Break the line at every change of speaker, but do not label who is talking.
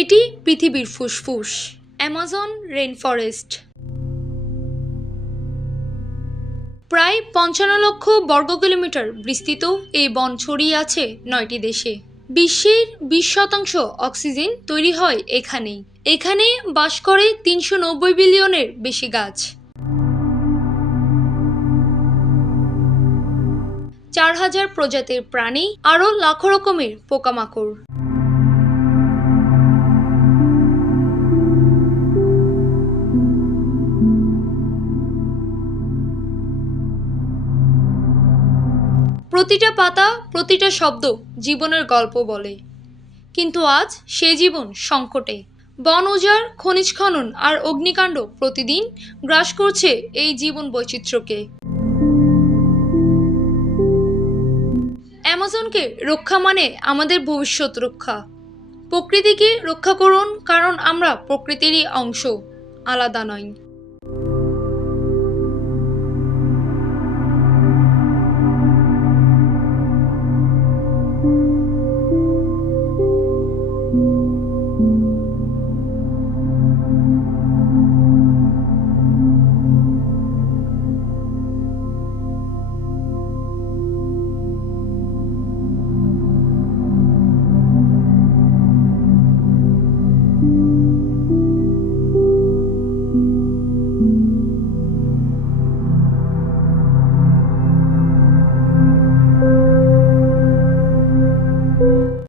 এটি পৃথিবীর ফুসফুস, অ্যামাজন রেন ফরেস্ট প্রায় পঞ্চান্ন লক্ষ বর্গ কিলোমিটার বিস্তৃত এই বন ছড়িয়ে আছে নয়টি দেশে। বিশ্বের বিশ শতাংশ অক্সিজেন তৈরি হয় এখানেই। এখানে বাস করে তিনশো নব্বই বিলিয়নের বেশি গাছ। চার হাজার প্রজাতির প্রাণী, আরও লাখো রকমের পোকামাকড়। প্রতিটা পাতা, প্রতিটা শব্দ জীবনের গল্প বলে। কিন্তু আজ সে জীবন সংকটে। বন উজাড়, খনিজ খনন আর অগ্নিকাণ্ড প্রতিদিন গ্রাস করছে এই জীবন বৈচিত্র্যকে। অ্যামাজনকে রক্ষা মানে আমাদের ভবিষ্যৎ রক্ষা। প্রকৃতিকে রক্ষা করুন কারণ আমরা প্রকৃতিরই অংশ, আলাদা নয়। thank you.